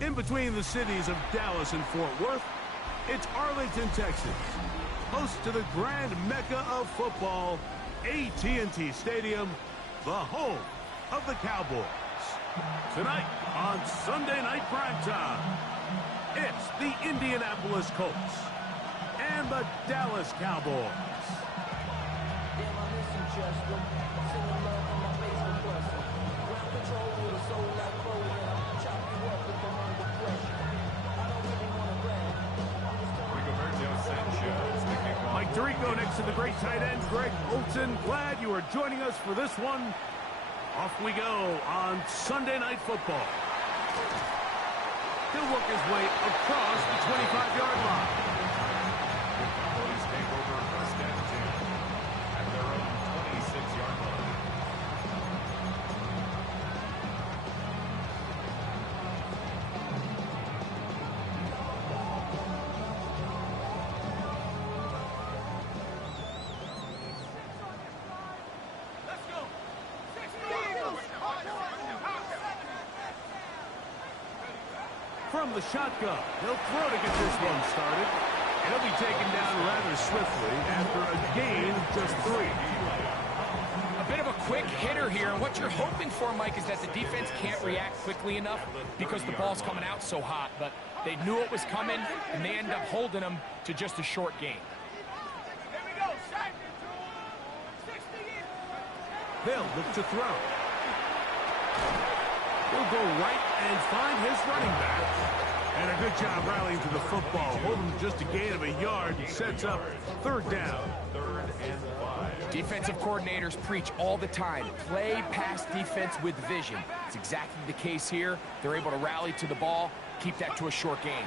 In between the cities of Dallas and Fort Worth, it's Arlington, Texas, host to the grand mecca of football, AT&T Stadium, the home of the Cowboys. Tonight on Sunday Night Primetime, it's the Indianapolis Colts and the Dallas Cowboys. Mike Tirico next to the great tight end, Greg Olsen. Glad you are joining us for this one. Off we go on Sunday Night Football. He'll work his way across the 25-yard line. Cowboys take over first and 10 at their own 26-yard line. From the shotgun, he'll throw to get this one started. And he'll be taken down rather swiftly after a gain of just 3. A bit of a quick hitter here. And what you're hoping for, Mike, is that the defense can't react quickly enough because the ball's coming out so hot. But they knew it was coming, and they end up holding them to just a short gain. They'll look to throw. He'll go right and find his running back. And a good job rallying to the football. Holding just a gain of a yard. Sets up third down. Third and 5. Defensive coordinators preach all the time. Play pass defense with vision. It's exactly the case here. They're able to rally to the ball, keep that to a short gain.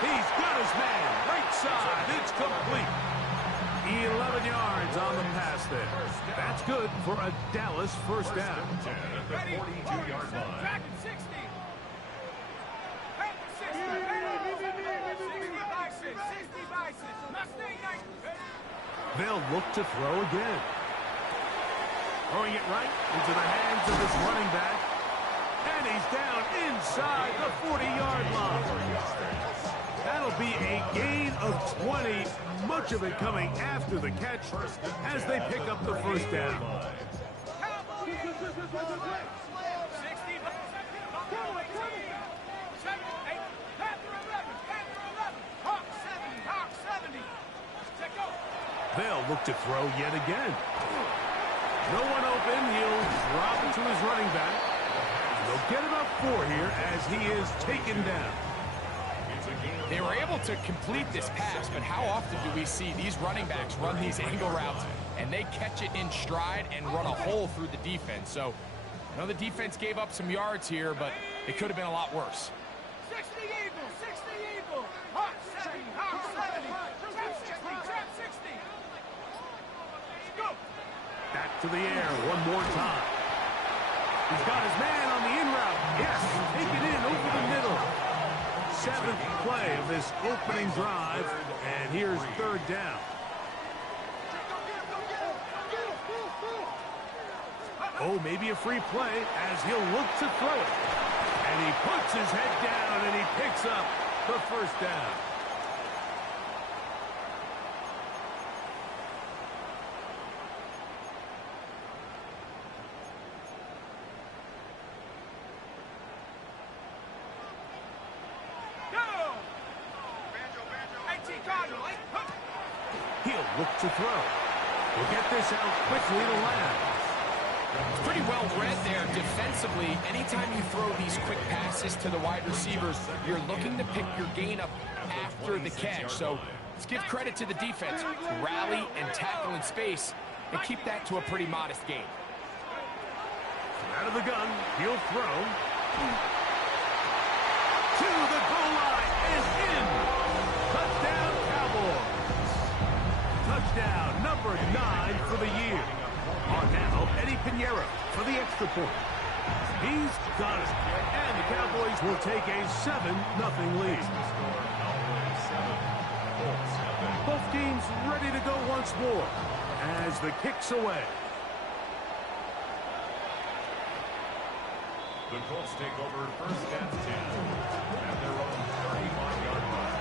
He's got his man. Right side. It's complete. 11 yards on the pass there. That's good for a Dallas first down. At the 42-yard line. They'll look to throw again. Throwing it right into the hands of his running back. And he's down inside the 40-yard line. That'll be a gain of 20. Much of it coming after the catch as they pick up the first down. They'll look to throw yet again. No one open. He'll drop it to his running back. They'll get about 4 here as he is taken down. They were able to complete this pass, but how often do we see these running backs run these angle routes and they catch it in stride and run a hole through the defense? So, I know the defense gave up some yards here, but it could have been a lot worse. 60 Eagle, 60 Eagle, hot 70, hot 70, trap 60, trap 60. Go. Back to the air one more time. He's got his man on the in route. Yes, take it in over the middle. 7th play of this opening drive, and here's third down. Oh, maybe a free play as he'll look to throw it. And he puts his head down and he picks up the first down. He'll look to throw. We'll get this out quickly to land. It's pretty well read there defensively. Anytime you throw these quick passes to the wide receivers, you're looking to pick your gain up after the catch. So let's give credit to the defense. Rally and tackle in space and keep that to a pretty modest gain. Out of the gun, he'll throw. To the goal line and in. Touchdown, Cowboys. Touchdown number 9 for the year. On now, Eddie Pinheiro for the extra point. He's got it. And the Cowboys will take a 7-0 lead. Both teams ready to go once more as the kick's away. The Colts take over first and 10 at their own 31-yard line.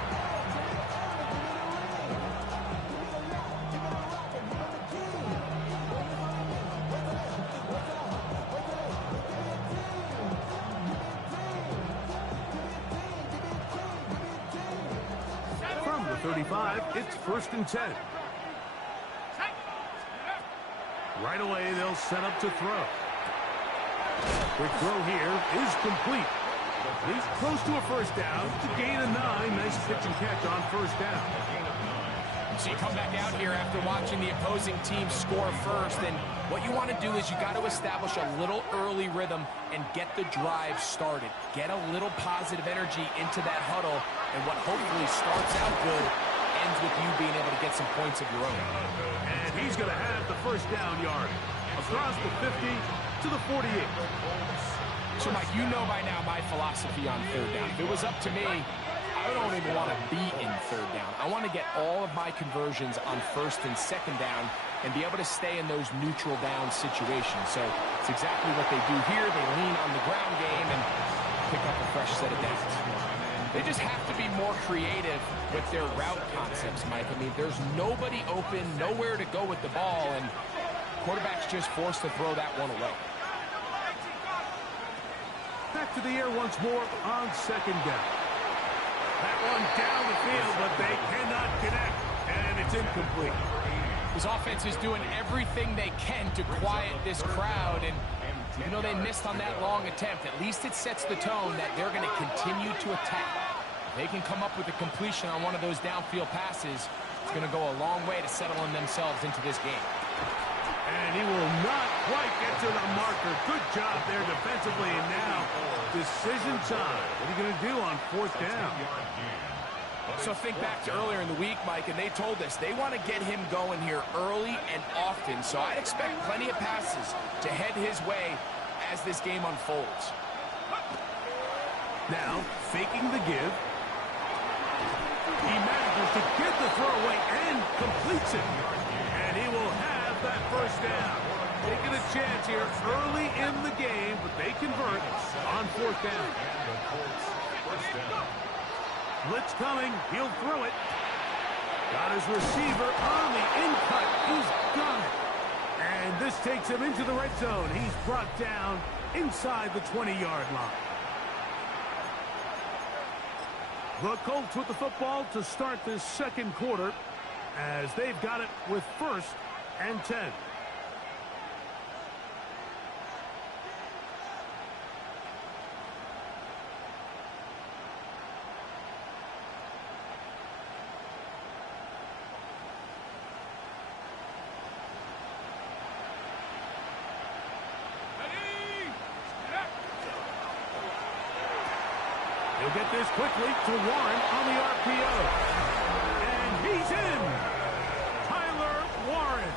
From the 35, it's first and 10. Right away, they'll set up to throw. Quick throw here is complete. He's close to a first down to gain a 9. Nice pitch and catch on first down. So you come back out here after watching the opposing team score first, and what you want to do is you got to establish a little early rhythm and get the drive started. Get a little positive energy into that huddle, and what hopefully starts out good ends with you being able to get some points of your own. And he's going to have the first down yard across the 50 to the 48. So, Mike, you know by now my philosophy on third down. If it was up to me, I don't even want to be in third down. I want to get all of my conversions on first and second down and be able to stay in those neutral down situations. So it's exactly what they do here. They lean on the ground game and pick up a fresh set of downs. They just have to be more creative with their route concepts, Mike. I mean, there's nobody open, nowhere to go with the ball, and quarterback's just forced to throw that one away. Back to the air once more on second down. That one down the field, but they cannot connect, and it's incomplete. His offense is doing everything they can to quiet this crowd, and even though they missed on that long attempt, at least it sets the tone that they're going to continue to attack. If they can come up with a completion on one of those downfield passes, it's going to go a long way to settling themselves into this game. And he will not quite get to the marker. Good job there defensively, and now decision time. What are you going to do on fourth down? So think back to earlier in the week, Mike, and they told us they want to get him going here early and often. So I'd expect plenty of passes to head his way as this game unfolds. Now, faking the give. He manages to get the throw away and completes it. And he will have that first down. Taking a chance here early in the game, but they convert on fourth down. Blitz coming. He'll throw it. Got his receiver on the in-cut. He's got it. And this takes him into the red zone. He's brought down inside the 20-yard line. The Colts with the football to start this second quarter as they've got it with first and 10. He'll get this quickly to Warren on the RPO. And he's in. Tyler Warren.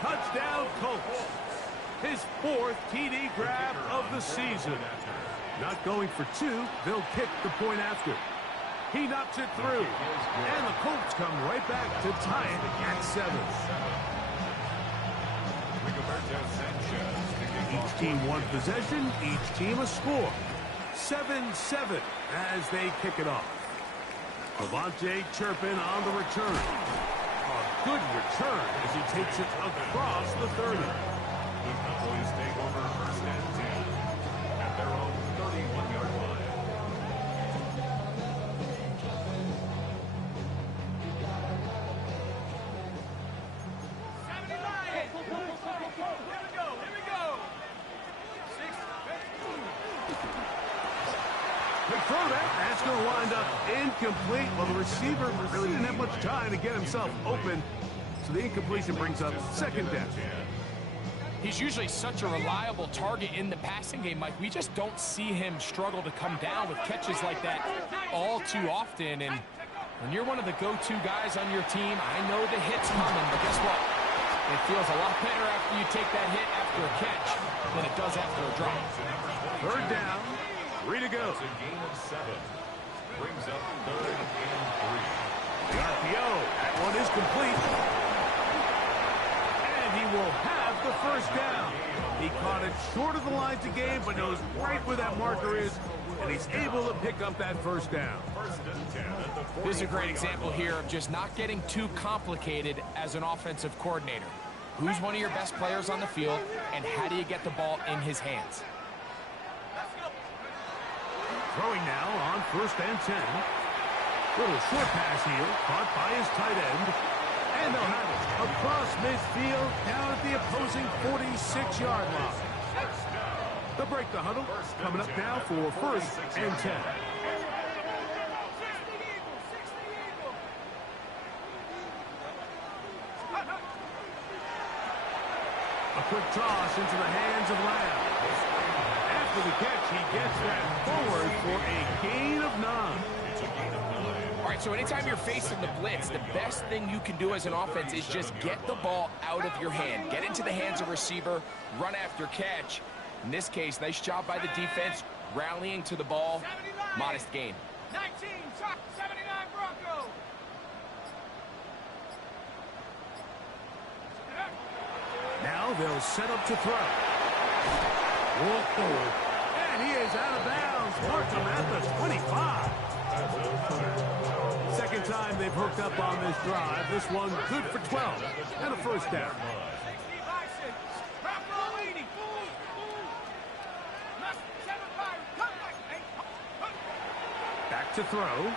Touchdown Colts. His fourth TD grab of the season. Not going for two. They'll kick the point after. He knocks it through. And the Colts come right back to tie it at 7. Each team one possession. Each team a score. 7-7 as they kick it off. Devontae Turpin on the return. A good return as he takes it across the 30. The Cowboys take over first and 10 at their own 31-yard line. They throw that. That's going to wind up incomplete. Well, the receiver really didn't have much time to get himself open. So the incompletion brings up second down. He's usually such a reliable target in the passing game, Mike. We just don't see him struggle to come down with catches like that all too often. And when you're one of the go-to guys on your team, I know the hit's coming, but guess what? It feels a lot better after you take that hit after a catch than it does after a drop. Third down. 3 to go. It's a gain of 7. Brings up third and 3. The RPO. That one is complete. And he will have the first down. He caught it short of the line to gain, but knows right where that marker is, and he's able to pick up that first down. This is a great example here of just not getting too complicated as an offensive coordinator. Who's one of your best players on the field, and how do you get the ball in his hands? Throwing now on 1st and 10. Little short pass here, caught by his tight end. And they'll have it across midfield, down at the opposing 46-yard line. They'll break the huddle, coming up now for 1st and 10. A quick toss into the hands of Lamb. After the catch, he gets that forward for a gain of 9. All right, so anytime you're facing the blitz, the best thing you can do as an offense is just get the ball out of your hand. Get into the hands of receiver, run after catch. In this case, nice job by the defense, rallying to the ball. Modest gain. 19, 79 Bronco. Now they'll set up to throw. Whoa. And he is out of bounds. Marked him at the 25. Second time they've hooked up on this drive. This one good for 12 and a first down. Back to throw.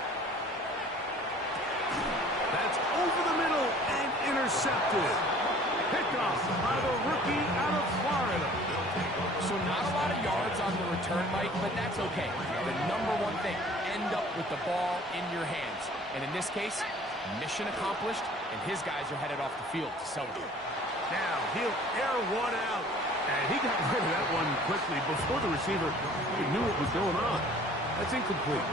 That's over the middle and intercepted. Pickoff by the rookie out of Florida. So not a lot of yards on the return, Mike, but that's okay. The number one thing, end up with the ball in your hands. And in this case, mission accomplished, and his guys are headed off the field to celebrate. Now he'll air one out. And he got rid of that one quickly before the receiver knew what was going on. That's incomplete.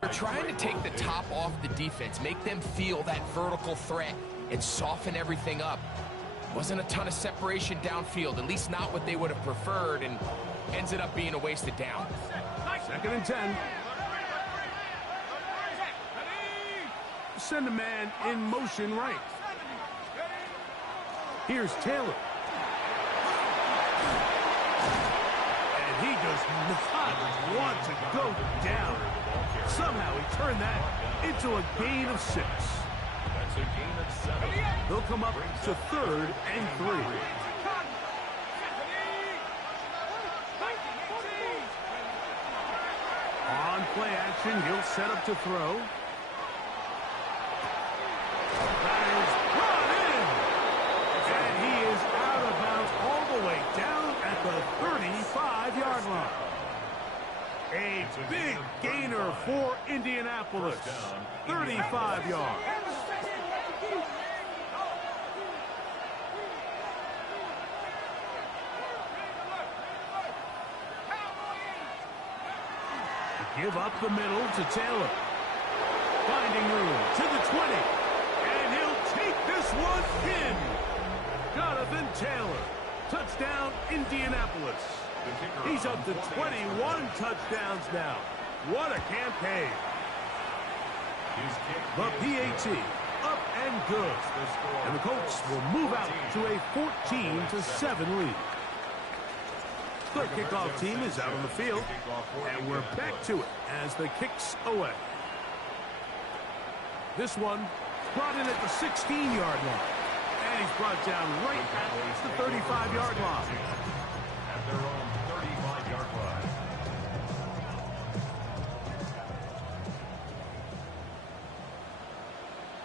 They're trying to take the top off the defense, make them feel that vertical threat, and soften everything up. Wasn't a ton of separation downfield, at least not what they would have preferred, and ends up being a wasted down. 2nd and 10. Send a man in motion right. Here's Taylor. And he does not want to go down. Somehow he turned that into a gain of 6. That's a gain of 7. They'll come up to 3rd and 3. On play action, he'll set up to throw. That is brought in. And he is out of bounds all the way down at the 35-yard line. A big gainer for Indianapolis. 35 yards. Give up the middle to Taylor. Finding room to the 20. And he'll take this one in. Jonathan Taylor. Touchdown, Indianapolis. He's up to 21 touchdowns now. What a campaign. The PAT up and good. And the Colts will move out to a 14-7 lead. The kickoff team is out on the field. And we're back to it as the kicks away. This one brought in at the 16-yard line. And he's brought down right at the 35-yard line. At their own 35-yard line.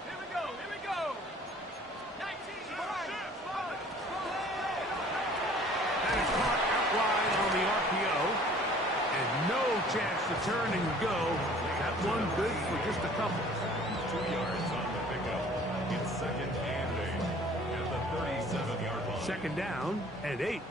Here we go. 19, And it's caught out wide on the RPO. And no chance to turn and go. That one good for just a couple. 2 yards on the pickup. It's 2nd and 8 at the 37-yard line. 2nd down and 8.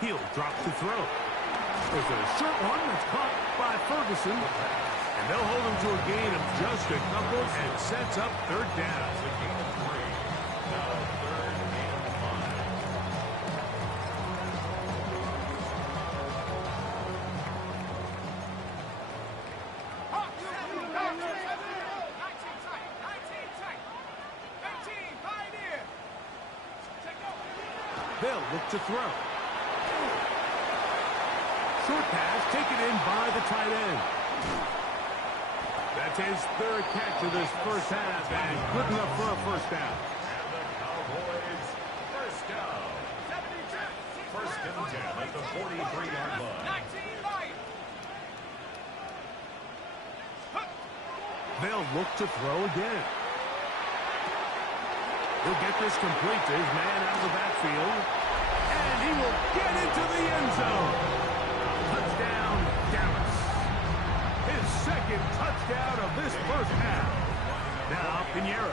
He'll drop to throw. There's a short one that's caught by Ferguson. And they'll hold him to a gain of just a couple and sets up third down. It's a gain of 3. Now 3rd and 5. They'll look to throw. Short pass taken in by the tight end. That's his 3rd catch of this first half, and good enough for a first down. And the Cowboys first down. 1st and 10 at the 43-yard line. They'll look to throw again. He'll get this complete to his man out of the backfield. And he will get into the end zone. Touchdown, Dallas. His 2nd touchdown of this first half. Now Pinheiro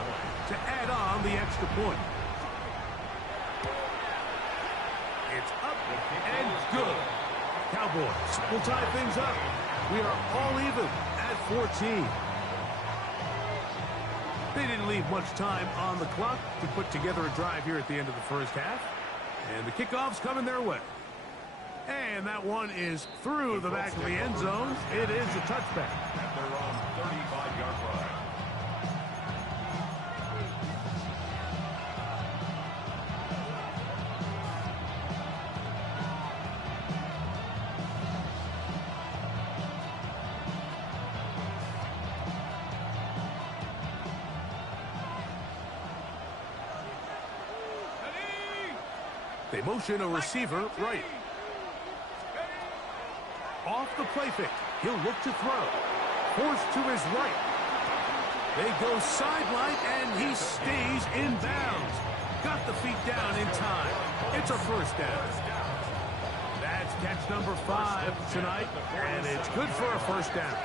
to add on the extra point. It's up and good. Cowboys will tie things up. We are all even at 14. They didn't leave much time on the clock to put together a drive here at the end of the first half. And the kickoff's coming their way. And that one is through the back of the end zone. It is a touchback. At their own 35-yard line. They motion a receiver right. Off the play fake. He'll look to throw. Forced to his right. They go sideline, and he stays in bounds. Got the feet down in time. It's a first down. That's catch number 5 tonight, and it's good for a first down.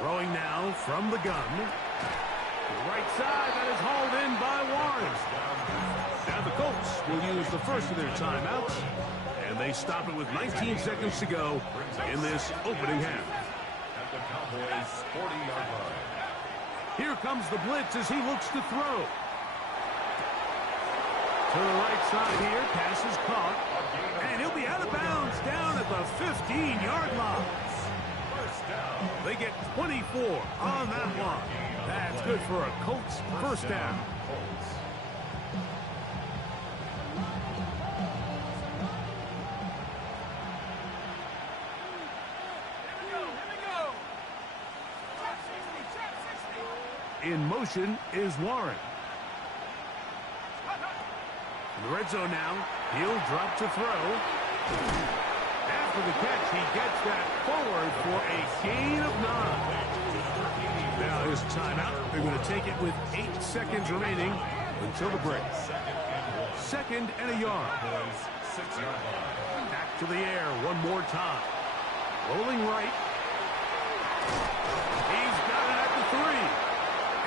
Throwing now from the gun. The right side, that is hauled in by Warren. Now the Colts will use the first of their timeouts, and they stop it with 19 seconds to go in this opening half. At the Cowboys 40-yard line. Here comes the blitz as he looks to throw. To the right side here, pass is caught, and he'll be out of bounds down at the 15-yard line. They get 24 on that one. That's good for a Colts first down. In motion is Warren. In the red zone now, he'll drop to throw. After the catch, he gets that forward for a gain of 9. Now his timeout. They're going to take it with 8 seconds remaining until the break. 2nd and a yard. Back to the air one more time. Rolling right. He's got it at the 3.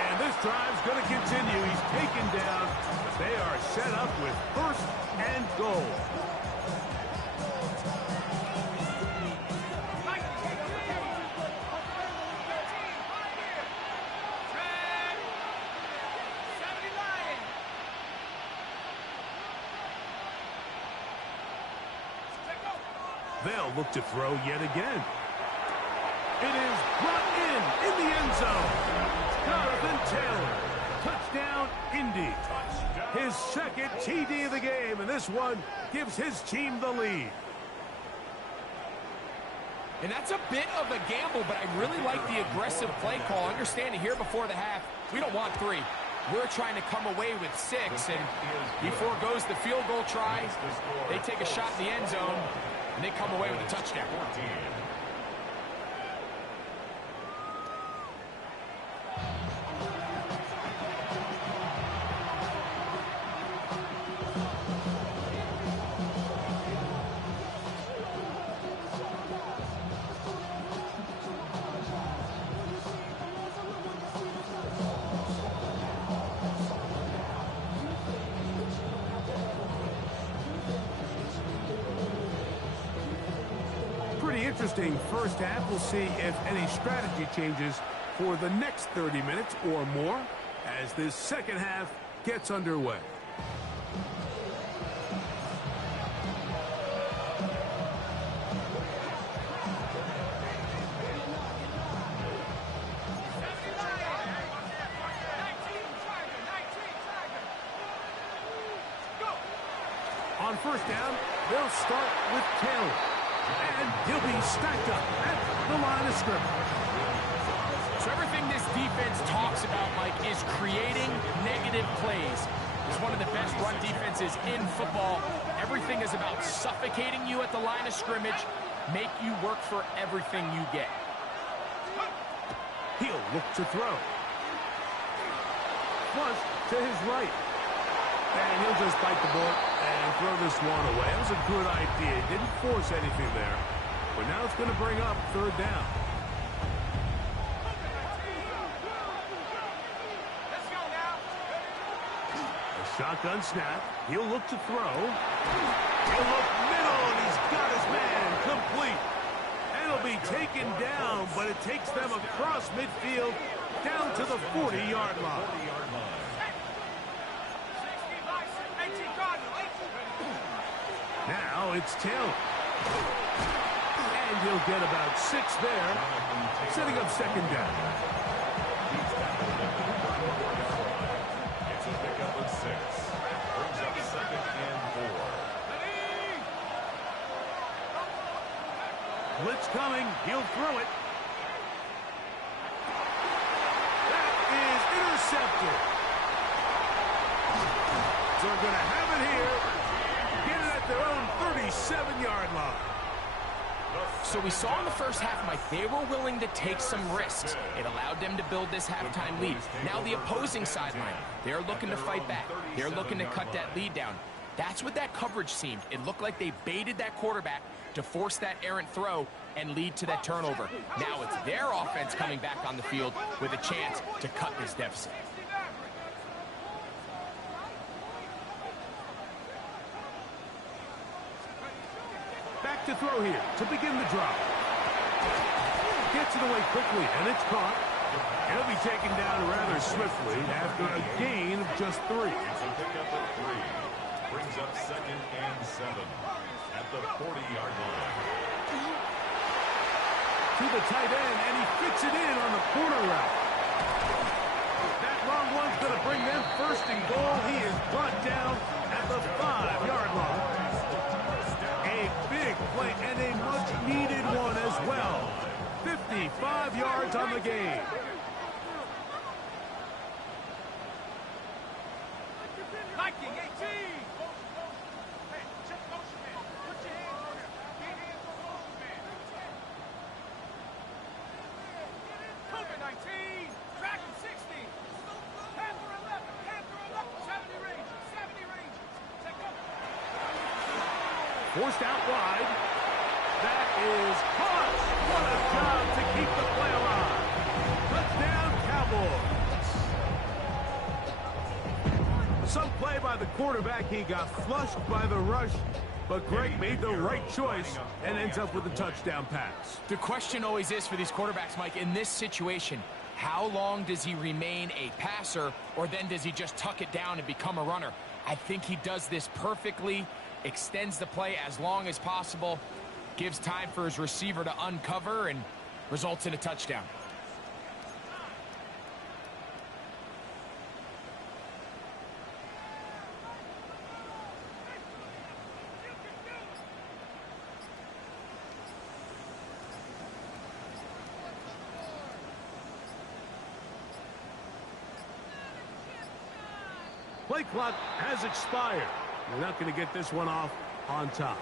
And this drive's going to continue. He's taken down. They are set up with 1st and goal. They'll look to throw yet again. It is brought in the end zone. Jonathan Taylor. Touchdown, Indy. His 2nd TD of the game, and this one gives his team the lead. And that's a bit of a gamble, but I really like the aggressive play call. Understanding here before the half, we don't want 3. We're trying to come away with 6, and he foregoes the field goal try. They take a shot in the end zone, and they come away with a touchdown. interesting first half. We'll see if any strategy changes for the next 30 minutes or more as this second half gets underway. On first down, they'll start with Taylor. And he'll be stacked up at the line of scrimmage. So everything this defense talks about, Mike, is creating negative plays. It's one of the best run defenses in football. Everything is about suffocating you at the line of scrimmage, make you work for everything you get. He'll look to throw. Flush to his right. And he'll just bite the bullet and throw this one away. That was a good idea. He didn't force anything there. But now it's going to bring up third down. Let's go now. A shotgun snap. He'll look to throw. He'll look middle, and he's got his man complete. And he'll be taken down, but it takes them across midfield down to the 40-yard line. Now it's Taylor. And he'll get about 6 there, setting up second down. It's a pickup of 6. Brings up second and 4. Blitz coming. He'll throw it. That is intercepted. So they're going to have it here. Get it at their own 37-yard line. So we saw in the first half, Mike, they were willing to take some risks. It allowed them to build this halftime lead. Now the opposing sideline, they're looking to fight back. They're looking to cut that lead down. That's what that coverage seemed. It looked like they baited that quarterback to force that errant throw and lead to that turnover. Now it's their offense coming back on the field with a chance to cut this deficit. Back to throw here to begin the drive. Gets it away quickly, and it's caught. He'll be taken down rather swiftly after a gain of just 3. It's a pickup of 3. Brings up second and 7 at the 40-yard line. To the tight end, and he fits it in on the corner route. That long one's going to bring them first and goal. He is brought down at the 5-yard line. A big play and a much-needed one as well. 55 yards on the game. Liking 18. Hey, check motion man. Put your hands on him. Get hands on motion man. Cougar 19. Dragon 16. Panther 11. Panther 11. 70 Rangers. 70 Rangers. Take over. Forced out wide. That is caught. What a job to keep the play alive. Touchdown, Cowboys. Some play by the quarterback. He got flushed by the rush, but Greg made the right choice and ends up with a touchdown pass. The question always is for these quarterbacks, Mike, in this situation, how long does he remain a passer, or then does he just tuck it down and become a runner? I think he does this perfectly, extends the play as long as possible, gives time for his receiver to uncover, and results in a touchdown. Play clock has expired. We're not going to get this one off on top.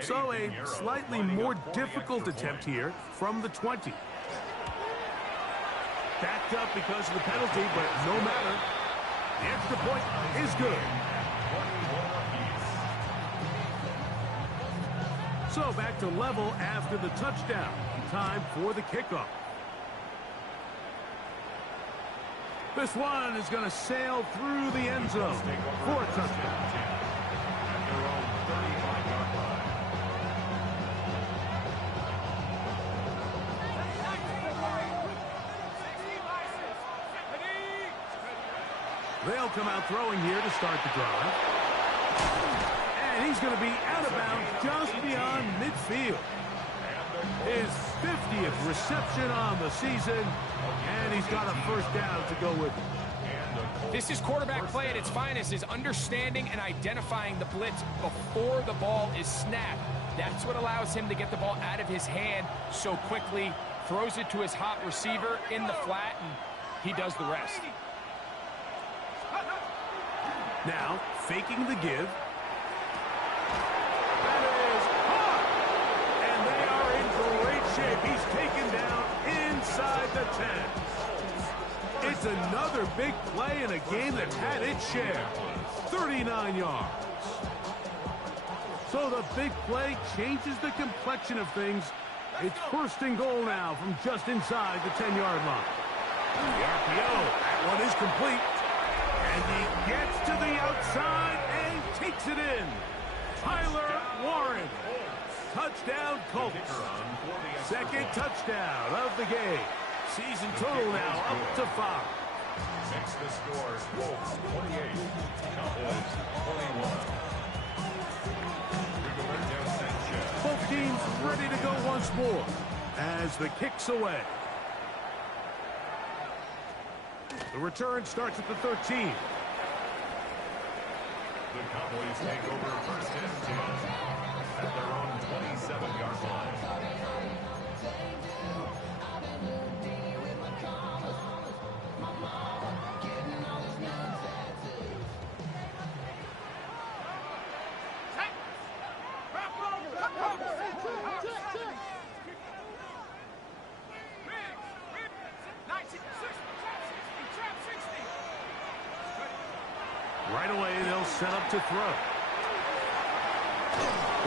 So a slightly more difficult attempt here from the 20. Backed up because of the penalty, but no matter. The extra point is good. So back to level after the touchdown. Time for the kickoff. This one is going to sail through the end zone for a touchdown. They'll come out throwing here to start the drive. And he's going to be out of bounds just beyond midfield. His 50th reception on the season, and he's got a first down to go with it. This is quarterback play at its finest, is understanding and identifying the blitz before the ball is snapped. That's what allows him to get the ball out of his hand so quickly, throws it to his hot receiver in the flat, and he does the rest. Now, faking the give. That is hot! And they are in great shape. He's taken down inside the 10. It's another big play in a game that had its share. 39 yards. So the big play changes the complexion of things. It's first and goal now from just inside the 10-yard line. The RPO, that one is complete. And he gets to the outside and takes it in. Tyler Warren. Touchdown Colts. Second touchdown of the game. Season total now up to 5. Makes the score Colts 28, Cowboys 21. Both teams ready to go once more as the kick's away. The return starts at the 13. The Cowboys take over first and 10 at their own 27-yard line. Right away, they'll set up to throw.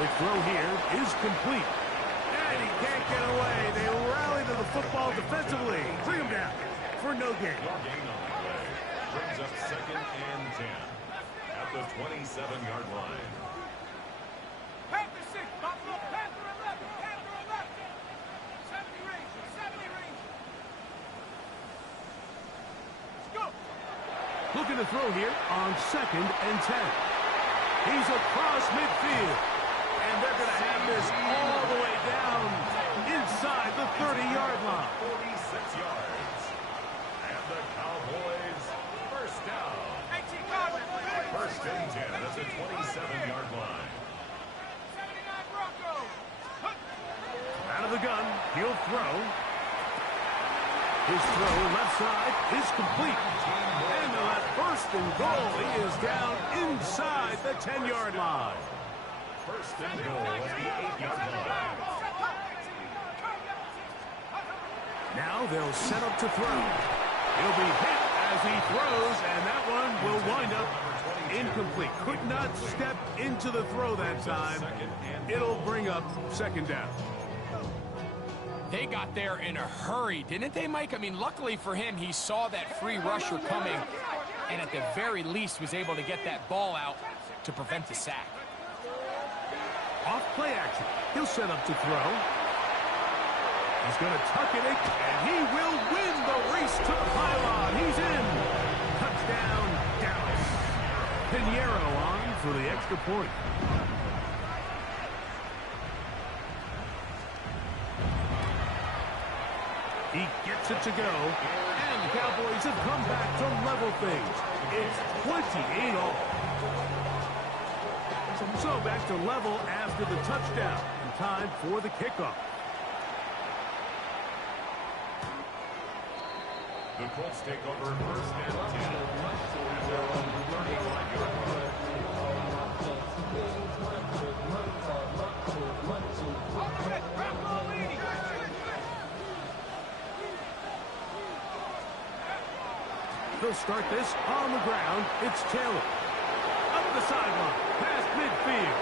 The throw here is complete. And he can't get away. They rally to the football defensively. Bring him down for no gain. No gain on the play. Brings up second and 10 at the 27-yard line. Panther 6, Buffalo, Panther 11, Panther 11. 70 range, 70 range. Let's go. Looking to throw here on second and 10. He's across midfield. And they're going to have this all the way down inside the 30-yard line. 46 yards. And the Cowboys first down. 18 Godwin. First and 10 at the 27-yard line. 79 Broncos. Out of the gun, he'll throw. His throw left side is complete. And that first and goal, he is down inside the 10-yard line. First and goal at the 8-yard line. Now they'll set up to throw. He'll be hit as he throws, and that one will wind up incomplete. Could not step into the throw that time. It'll bring up second down. They got there in a hurry, didn't they, Mike? I mean, luckily for him, he saw that free rusher coming, and at the very least was able to get that ball out to prevent the sack. Off play action. He'll set up to throw. He's going to tuck it in, and he will win the race to the pylon. He's in. Touchdown, Dallas. Pinheiro on for the extra point. He gets it to go, and the Cowboys have come back to level things. It's 28 all. So back to level after the touchdown, and time for the kickoff. The Colts take over first and 10 at their own 35-yard line. He'll start this on the ground. It's Taylor. Up the sideline, past midfield.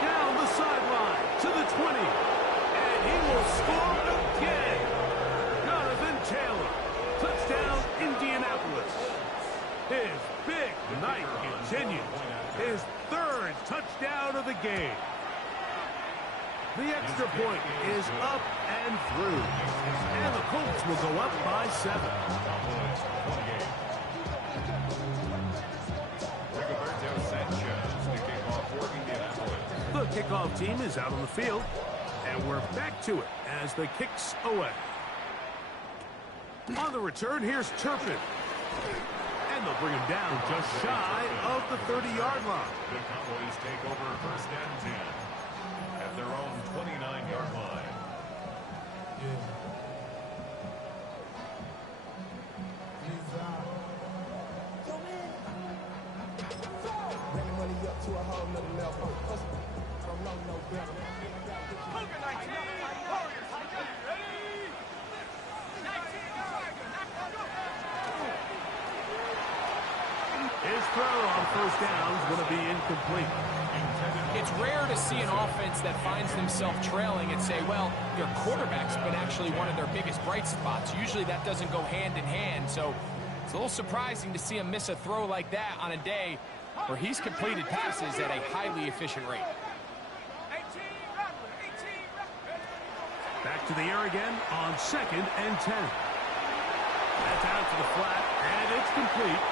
Down the sideline to the 20. And he will score again. Jonathan Taylor. Touchdown, Indianapolis. His big night continues. His third touchdown of the game. The extra point is up and through. And the Colts will go up by 7. The kickoff team is out on the field. And we're back to it as the kick's away. On the return, here's Turpin. And they'll bring him down just shy of the 30-yard line. The Cowboys take over first and 10 at their own 29-yard line. His throw on first down is going to be incomplete. It's rare to see an offense that finds themselves trailing and say, well, their quarterback's been actually one of their biggest bright spots. Usually that doesn't go hand in hand, so it's a little surprising to see him miss a throw like that on a day where he's completed passes at a highly efficient rate. Back to the air again on 2nd and 10. That's out to the flat, and it's complete.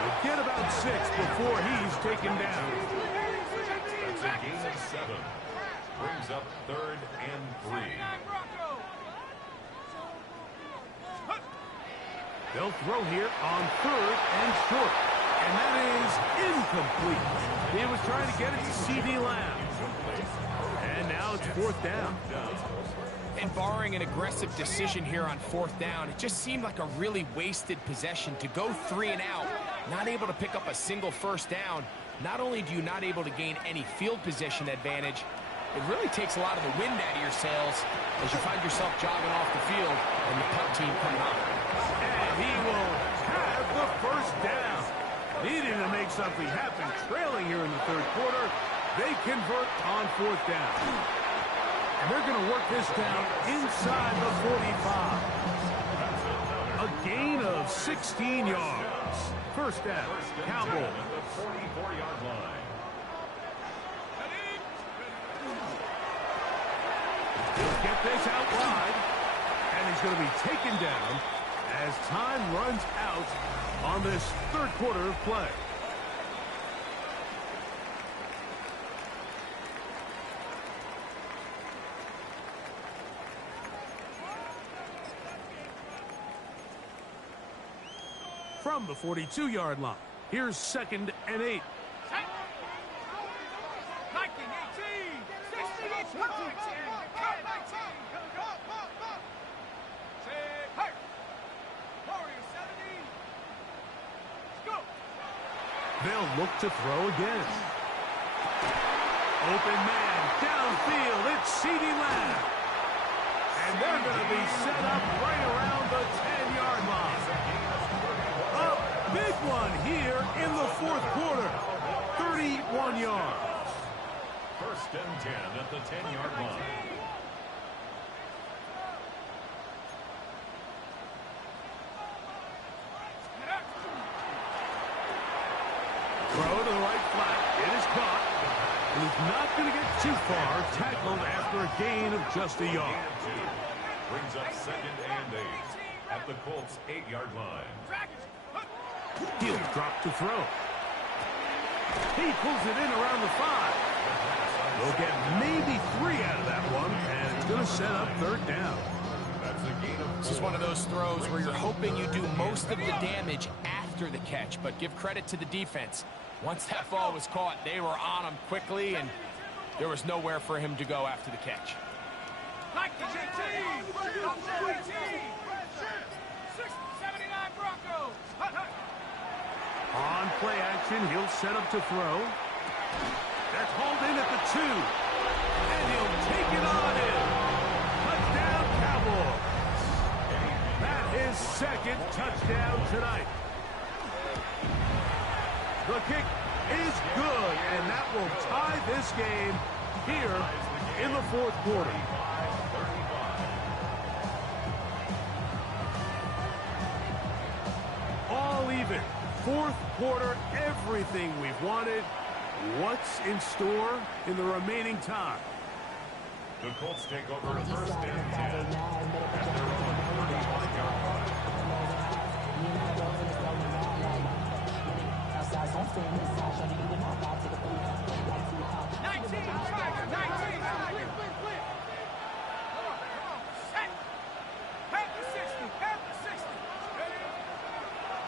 He'll get about 6 before he's taken down. That's a gain of 7. Brings up 3rd and 3. They'll throw here on 3rd and short. And that is incomplete. He was trying to get it to C.D. Lamb. And now it's 4th down. And barring an aggressive decision here on 4th down, it just seemed like a really wasted possession to go 3 and out, not able to pick up a single first down. Not only do you not able to gain any field position advantage, it really takes a lot of the wind out of your sails as you find yourself jogging off the field and the punt team coming up. And he will have the first down. Needing to make something happen, trailing here in the 3rd quarter. They convert on 4th down. And they're going to work this down inside the 45. A gain of 16 yards. First down, Cowboys. At the 44-yard line. He'll get this out wide. And he's going to be taken down as time runs out on this 3rd quarter of play. From the 42-yard line, here's 2nd and 8. They'll look to throw again. Open man, downfield, it's C.D. Lamb. And they're going to be set up right around the 10-yard line. A big one here in the 4th quarter. 31 yards. First and 10 at the 10-yard line. Throw to the right flat. It is caught. He's not going to get too far. Tackled after a gain of just a yard. Brings up 2nd and 8 at the Colts' 8-yard line. He'll drop to throw. He pulls it in around the 5. They'll get maybe 3 out of that one, and it's going to set up 3rd down. This is one of those throws where you're hoping you do most of the damage after the catch, but give credit to the defense. Once that ball was caught, they were on him quickly, and there was nowhere for him to go after the catch. On play action, he'll set up to throw. That's hauled in at the 2. And he'll take it on in. Touchdown, Cowboys. That is 2nd touchdown tonight. The kick is good, and that will tie this game here in the fourth quarter. All even. Fourth quarter, everything we've wanted. What's in store in the remaining time? The Colts take over first and 10 at their own 35-yard line.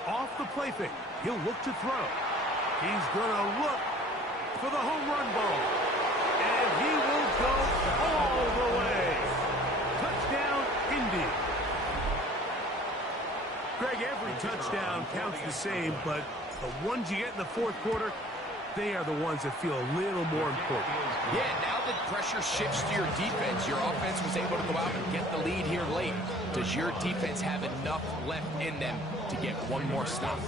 Off the play fake, he'll look to throw. He's going to look for the home run ball. And he will go all the way. Touchdown, Indy. Greg, every touchdown counts the same, but the ones you get in the fourth quarter, they are the ones that feel a little more important. Yeah, now that pressure shifts to your defense, your offense was able to go out and get the lead here late. Does your defense have enough left in them to get one more stop?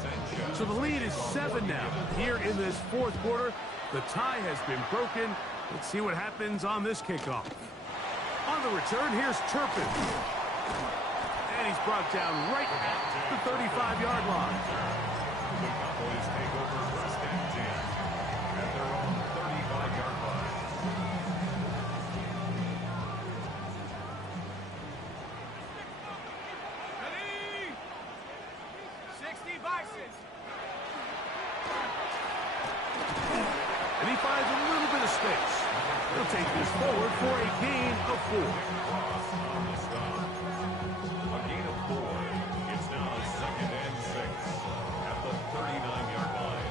So the lead is 7 now. Here in this fourth quarter, the tie has been broken. Let's see what happens on this kickoff. On the return, here's Turpin. And he's brought down right at the 35-yard line. The Cowboys take over first and 10 at their own 35-yard line. Ready? 60 Bisons. And he finds a little bit of space. He'll take this forward for a gain of 4. Cross on the stop. A gain of 4. It's now second and 6 at the 39-yard line.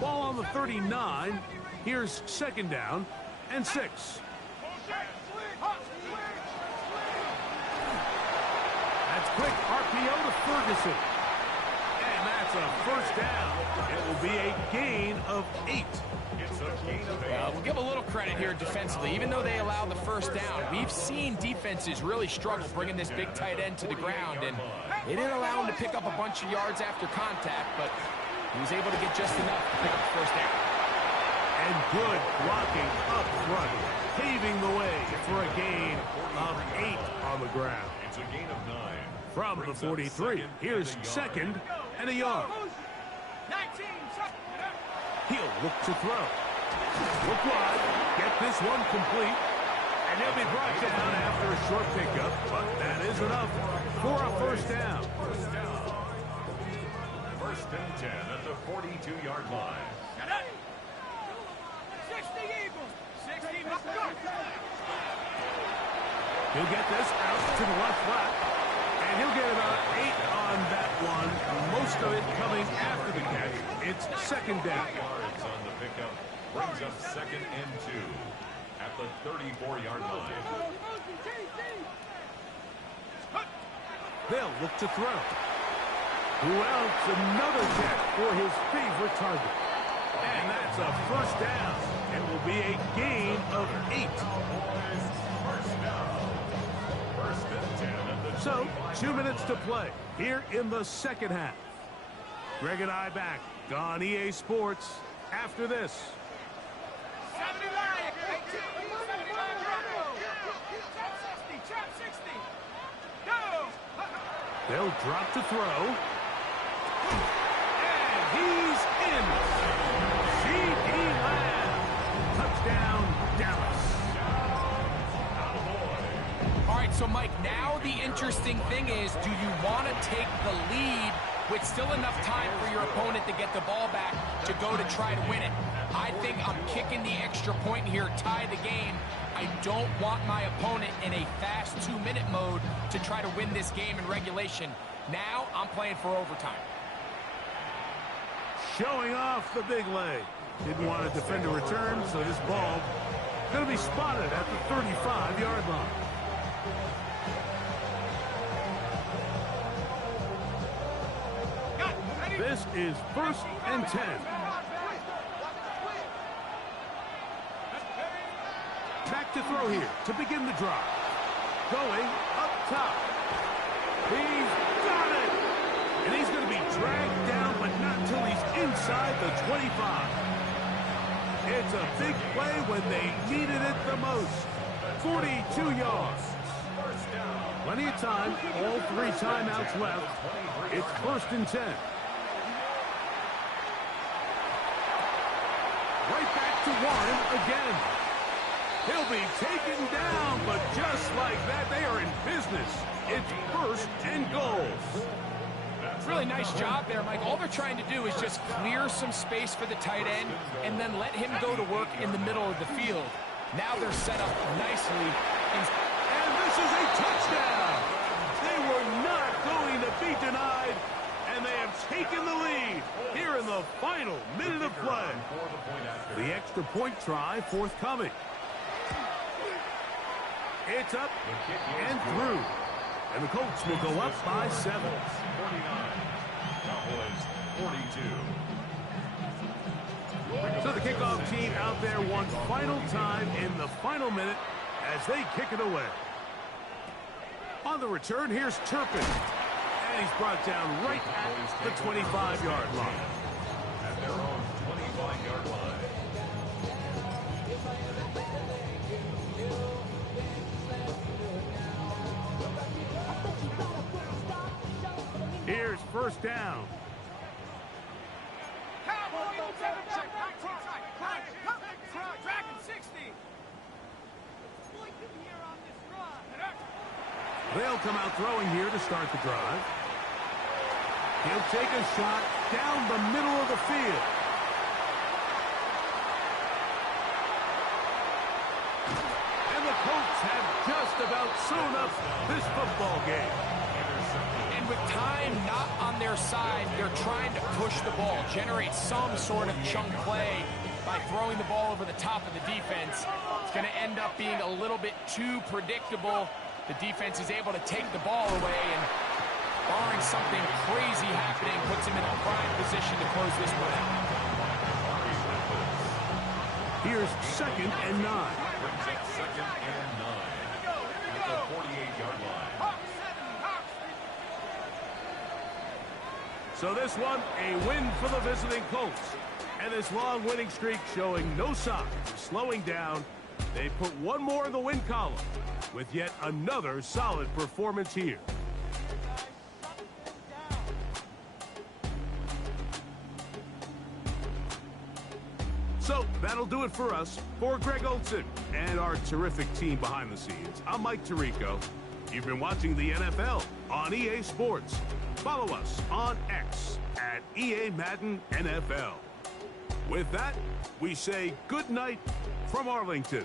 Ball on the 39. Here's second down and 6. That's quick RPO to Ferguson. And that's a first down. It will be a gain of 8. It's a gain of 8. We'll give a little credit here defensively. Even though they allowed the first down, we've seen defenses really struggle bringing this big tight end to the ground, and they didn't allow him to pick up a bunch of yards after contact, but he was able to get just enough to pick up the first down. And good blocking up front, paving the way for a gain of 8 on the ground. It's a gain of 9. From the 43, here's second and a yard. 19. He'll look to throw. Look wide, get this one complete, and he'll be brought down after a short pickup, but that is enough for a first down. First and 10 at the 42-yard line. 60 Eagles. 60 Buckeyes. He'll get this out to the left flat, and he'll get about 8 on that one, most of it coming after the catch. It's second down. Yards on the pickup brings up second and 2 at the 34-yard line. They'll look to throw. Who else? Another catch for his favorite target. And that's a first down. It will be a gain of 8. First down. First and 10 at the So, 2 minutes to play here in the second half. Greg and I back on EA Sports after this. 70 line. 18. 70 line. Trap 60. Go. They'll drop to throw. And he's in. C.D. Lamb. Touchdown, Dallas. All right, so Mike, now the interesting thing is, do you want to take the lead with still enough time for your opponent to get the ball back to go to try to win it? I think I'm kicking the extra point here, tie the game. I don't want my opponent in a fast 2-minute mode to try to win this game in regulation. Now I'm playing for overtime. Showing off the big leg. Didn't want to defend a return, so this ball going to be spotted at the 35-yard line. This is first and 10. Back to throw here to begin the drive. Going up top. He's got it. And he's going to be dragged down not until he's inside the 25. It's a big play when they needed it the most. 42 yards. Plenty of time. All 3 timeouts left. It's 1st and 10. Right back to Warren again. He'll be taken down, but just like that, they are in business. It's 1st and goal. Really nice job there, Mike. All they're trying to do is just clear some space for the tight end and then let him go to work in the middle of the field. Now they're set up nicely. And this is a touchdown. They were not going to be denied, and they have taken the lead here in the final minute of play. The extra point try forthcoming. It's up and through. And the Colts will go up by 7. 49. Cowboys 42. So the kickoff team out there one final time in the final minute as they kick it away. On the return, here's Turpin. And he's brought down right at the 25-yard line. At their own 25-yard line. Here's 1st down. Dragon 60. They'll come out throwing here to start the drive. He'll take a shot down the middle of the field. And the Colts have just about sewn up this football game. And with time not on their side, they're trying to push the ball, generate some sort of chunk play by throwing the ball over the top of the defense. It's going to end up being a little bit too predictable. The defense is able to take the ball away, and barring something crazy happening, puts him in a prime position to close this one out. Here's 2nd and 9. Brings up 2nd and 9. At the 48-yard line. So this one, a win for the visiting Colts. And this long winning streak showing no signs of slowing down. They put one more in the win column with yet another solid performance here. So that'll do it for us. For Greg Olson and our terrific team behind the scenes, I'm Mike Tirico. You've been watching the NFL on EA Sports. Follow us on X at EA Madden NFL. With that, we say good night from Arlington.